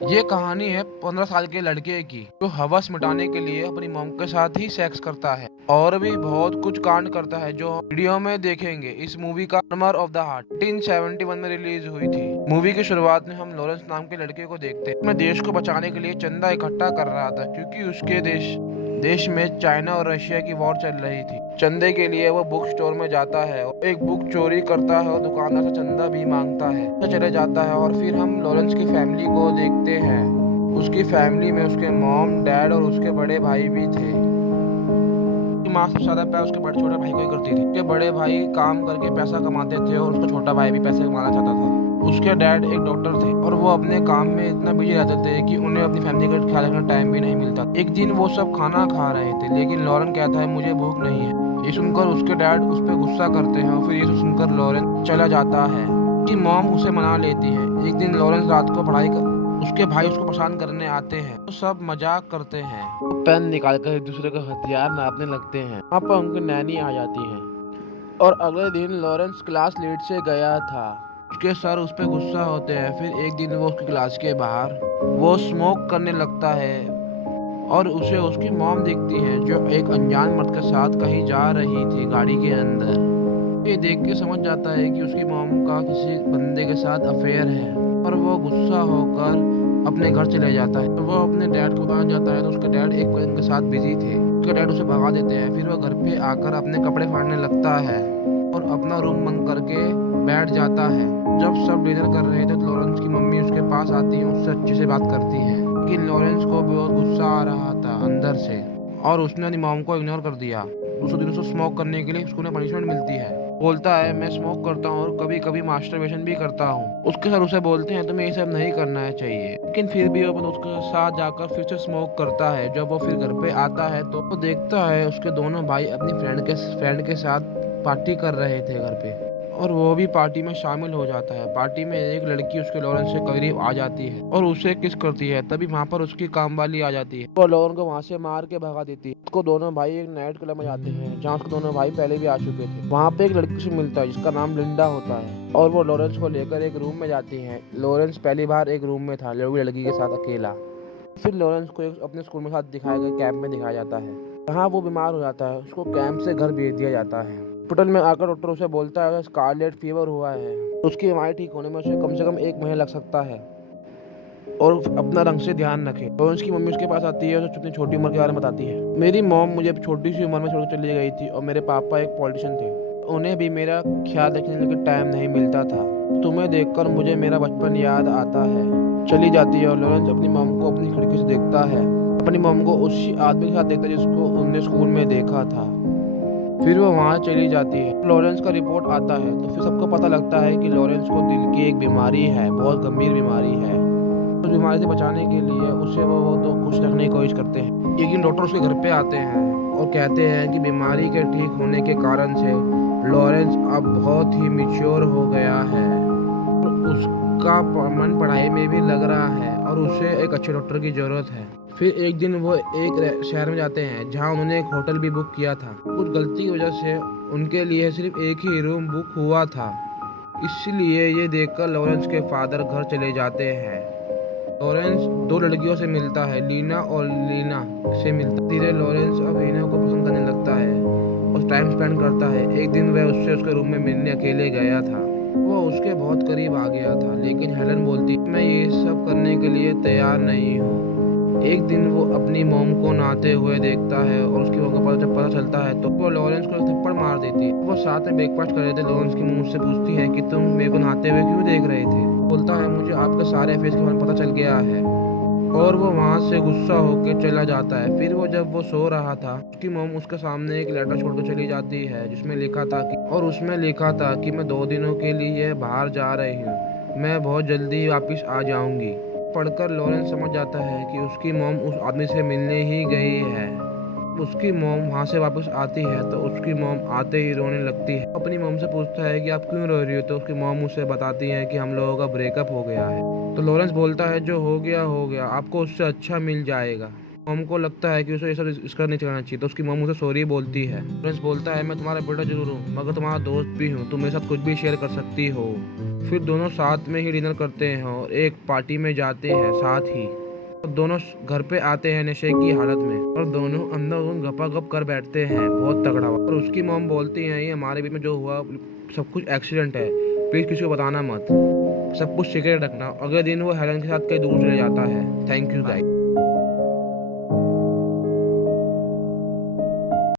ये कहानी है 15 साल के लड़के की जो हवस मिटाने के लिए अपनी मॉम के साथ ही सेक्स करता है और भी बहुत कुछ कांड करता है जो हम वीडियो में देखेंगे। इस मूवी का नंबर ऑफ द हार्ट 1971 में रिलीज हुई थी। मूवी की शुरुआत में हम लॉरेंस नाम के लड़के को देखते हैं। अपने देश को बचाने के लिए चंदा इकट्ठा कर रहा था क्योंकि उसके देश में चाइना और रशिया की वॉर चल रही थी। चंदे के लिए वो बुक स्टोर में जाता है और एक बुक चोरी करता है और दुकानदार से चंदा भी मांगता है। तो चले जाता है और फिर हम लॉरेंस की फैमिली को देखते हैं। उसकी फैमिली में उसके मॉम, डैड और उसके बड़े भाई भी थे। उसकी माँ सबसे ज्यादा प्यार उसके बड़े छोटे भाई को ही करती थी। उसके बड़े भाई काम करके पैसा कमाते थे और उसका छोटा भाई भी पैसे कमाना चाहता था। उसके डैड एक डॉक्टर थे और वो अपने काम में इतना बिजी रहते थे कि उन्हें अपनी फैमिली का ख्याल रखने का टाइम भी नहीं मिलता। एक दिन वो सब खाना खा रहे थे लेकिन लॉरेन कहता है मुझे भूख नहीं है। ये सुनकर उसके डैड उस पर गुस्सा करते हैं और फिर ये सुनकर लॉरेन चला जाता है। उसकी मॉम उसे मना लेती है। एक दिन लॉरेंस रात को उसके भाई उसको परेशान करने आते हैं तो सब मजाक करते हैं। वो पेन निकालकर एक दूसरे का हथियार नापने लगते हैं। वहाँ पर उनकी नैनी आ जाती है और अगले दिन लॉरेंस क्लास लेट से गया था। उसके सर उस पर गुस्सा होते हैं। फिर एक दिन वो उसकी क्लास के बाहर वो स्मोक करने लगता है और उसे उसकी मॉम दिखती है जो एक अनजान मर्द के साथ कहीं जा रही थी गाड़ी के अंदर। ये देख के समझ जाता है कि उसकी मॉम का किसी बंदे के साथ अफेयर है और वो गुस्सा होकर अपने घर चले जाता है। तो वो अपने डैड को बताना जाता है तो उसके डैड एक बंदे के साथ बिजी थे। उसके डैड उसे भगा देते हैं। फिर वो घर पे आकर अपने कपड़े फाड़ने लगता है और अपना रूम बंद करके बैठ जाता है। जब सब डिनर कर रहे थे तो लॉरेंस की मम्मी उसके पास आती है, उससे अच्छे से बात करती है। लेकिन लॉरेंस को बहुत गुस्सा आ रहा था अंदर से और उसने अपनी मॉम को इग्नोर कर दिया। दूसरे दिन उसे स्मोक करने के लिए स्कूल में पनिशमेंट मिलती है। बोलता है मैं स्मोक करता हूँ और कभी कभी मास्टरबेशन भी करता हूँ। उसके सर उसे बोलते हैं तुम्हें ये सब नहीं करना चाहिए, लेकिन फिर भी वो उसके साथ जाकर फिर से स्मोक करता है। जब वो फिर घर पे आता है तो वो देखता है उसके दोनों भाई अपनी फ्रेंड के साथ पार्टी कर रहे थे घर पे और वो भी पार्टी में शामिल हो जाता है। पार्टी में एक लड़की उसके लॉरेंस से करीब आ जाती है और उसे किस करती है। तभी वहाँ पर उसकी काम वाली आ जाती है। वो लॉरेंस को वहाँ से मार के भगा देती है। उसको दोनों भाई एक नाइट क्लब में जाते हैं जहाँ उसके दोनों भाई पहले भी आ चुके थे। वहाँ पे एक लड़की से मिलता है जिसका नाम लिंडा होता है और वो लॉरेंस को लेकर एक रूम में जाती है। लॉरेंस पहली बार एक रूम में था लड़की के साथ अकेला। फिर लॉरेंस को अपने स्कूल में साथ दिखाया गया कैंप में दिखाया जाता है। जहाँ वो बीमार हो जाता है उसको कैंप से घर भेज दिया जाता है। हॉस्पिटल में आकर डॉक्टर उसे बोलता है स्कारलेट फीवर हुआ है। उसकी बीमारी ठीक होने में उसे कम से कम 1 महीना लग सकता है और अपना रंग से ध्यान रखे। और उसकी मम्मी उसके पास आती है और अपनी छोटी उम्र के बारे में बताती है। मेरी मॉम मुझे छोटी सी उम्र में छोड़ चली गई थी और मेरे पापा एक पॉलिटिशियन थे। उन्हें भी मेरा ख्याल रखने के टाइम नहीं मिलता था। तुम्हें देखकर मुझे मेरा बचपन याद आता है। चली जाती है और लॉरेंस अपनी मॉम को अपनी खिड़की से देखता है। अपनी मॉम को उसी आदमी के साथ देखता है जिसको उनने स्कूल में देखा था। फिर वो वहाँ चली जाती है। लॉरेंस का रिपोर्ट आता है तो फिर सबको पता लगता है कि लॉरेंस को दिल की एक बीमारी है, बहुत गंभीर बीमारी है। उस बीमारी से बचाने के लिए उसे वो तो खुश रखने की कोशिश करते हैं। एक दिन डॉक्टर उसके घर पे आते हैं और कहते हैं कि बीमारी के ठीक होने के कारण से लॉरेंस अब बहुत ही मैच्योर हो गया है और उसका मन पढ़ाई में भी लग रहा है और उसे एक अच्छे डॉक्टर की जरूरत है। फिर एक दिन वो एक शहर में जाते हैं जहां उन्होंने एक होटल भी बुक किया था। कुछ गलती की वजह से उनके लिए सिर्फ एक ही रूम बुक हुआ था। इसलिए ये देखकर लॉरेंस के फादर घर चले जाते हैं। लॉरेंस 2 लड़कियों से मिलता है, लीना और लीना से मिलता है। धीरे लॉरेंस अब लीना को पसंद करने लगता है और टाइम स्पेंड करता है। एक दिन वह उससे उसके रूम में मिलने अकेले गया था। वो उसके बहुत करीब आ गया था लेकिन हेलन बोलती मैं ये सब करने के लिए तैयार नहीं हूँ। एक दिन वो अपनी मॉम को नहाते हुए देखता है और उसकी मॉम को जब पता चलता है तो वो लॉरेंस को एक थप्पड़ मार देती है। वो साथ में ब्रेकफास्ट कर रहे थे। लॉरेंस की मॉम उससे पूछती है कि तुम मेरे को नहाते हुए क्यों देख रहे थे। बोलता है मुझे आपके सारे अफेयर्स के बारे में पता चल गया है और वो वहाँ से गुस्सा होकर चला जाता है। फिर वो जब वो सो रहा था उसकी मॉम उसके सामने एक लेटर छोड़कर चली जाती है जिसमें लिखा था कि मैं 2 दिनों के लिए बाहर जा रही हूँ, मैं बहुत जल्दी वापस आ जाऊंगी। पढ़कर लॉरेंस समझ जाता है कि उसकी मॉम उस आदमी से मिलने ही गई है। उसकी मॉम वहाँ से वापस आती है तो उसकी मॉम आते ही रोने लगती है। अपनी मॉम से पूछता है कि आप क्यों रो रही हो तो उसकी मॉम उसे बताती है कि हम लोगों का ब्रेकअप हो गया है। तो लॉरेंस बोलता है जो हो गया आपको उससे अच्छा मिल जाएगा। मॉम को लगता है कि उसे ये सब इसका नहीं करना चाहिए, तो उसकी मॉम उसे सॉरी बोलती है। प्रिंस बोलता है मैं तुम्हारा बेटा जरूर हूँ मगर तुम्हारा दोस्त भी हूँ, तुम मेरे साथ कुछ भी शेयर कर सकती हो। फिर दोनों साथ में ही डिनर करते हैं और एक पार्टी में जाते हैं साथ ही। और दोनों घर पे आते हैं नशे की हालत में और दोनों अंदर गपागप कर बैठते हैं बहुत तगड़ा। और उसकी मॉम बोलती है ये हमारे बीच में जो हुआ सब कुछ एक्सीडेंट है, प्लीज किसी को बताना मत, सब कुछ सीक्रेट रखना। अगले दिन वो हेलन के साथ कहीं दूर चले जाता है। Thank you guys.